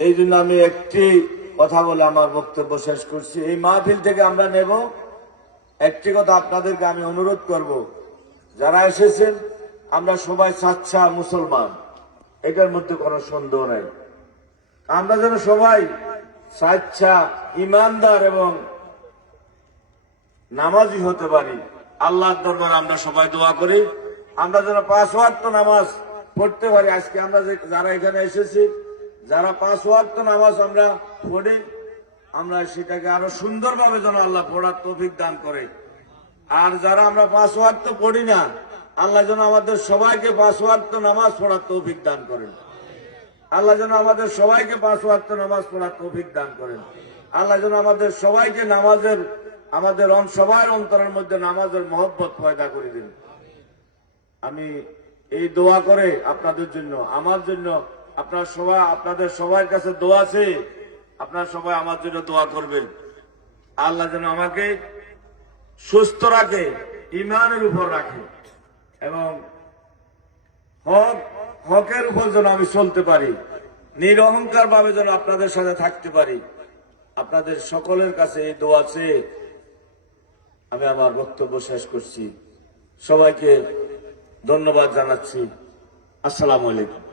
এই জন্য আমি একটি কথা বলে আমার বক্তব্য শেষ করছি। এই মাহফিল থেকে আমরা নেব একটি কথা, আপনাদেরকে আমি অনুরোধ করব, যারা এসেছেন আমরা সবাই সাচ্চা মুসলমান, এটার মধ্যে কোনো সন্দেহ নাই। আমরা যেন সবাই সাচ্চা ইমানদার এবং নামাজি হতে পারি। আল্লাহর দরবারে আমরা সবাই দোয়া করি, আমরা যেন 5 ওয়াক্ত নামাজ পড়তে পারি। আজকে আমরা যারা এখানে এসেছি, যারা 5 ওয়াক্ত নামাজ আমরা পড়ি, আমরা সেটাকে আরো সুন্দরভাবে যেন আল্লাহ পড়ার তৌফিক দান করে। আর যারা আমরা 5 ওয়াক্ত পড়ি না, আল্লাহ যেন আমাদের সবাইকে 5 ওয়াক্ত নামাজ পড়ার তৌফিক দান করেন। আল্লাহ যেন আমাদের সবাইকে 5 ওয়াক্ত নামাজ পড়ার তৌফিক দান করেন। আল্লাহ যেন আমাদের সবাইকে নামাজের, আমাদের সবার অন্তরের মধ্যে নামাজের মহব্বত পয়দা করে দিন। আমি এই দোয়া করে আপনাদের জন্য, আমার জন্য, আপনারা সবাই, আপনাদের সবার কাছে দোয়া আছে, আপনারা সবাই আমার জন্য দোয়া করবেন। আল্লাহ যেন আমাকে সুস্থ রাখে, ইমানের উপর রাখে এবং হকের উপর যেন আমি চলতে পারি, নিরহংকার ভাবে যেন আপনাদের সাথে থাকতে পারি। আপনাদের সকলের কাছে এই দোয়া চেয়ে আমি আমার বক্তব্য শেষ করছি। সবাইকে ধন্যবাদ জানাচ্ছি। আসসালামু আলাইকুম।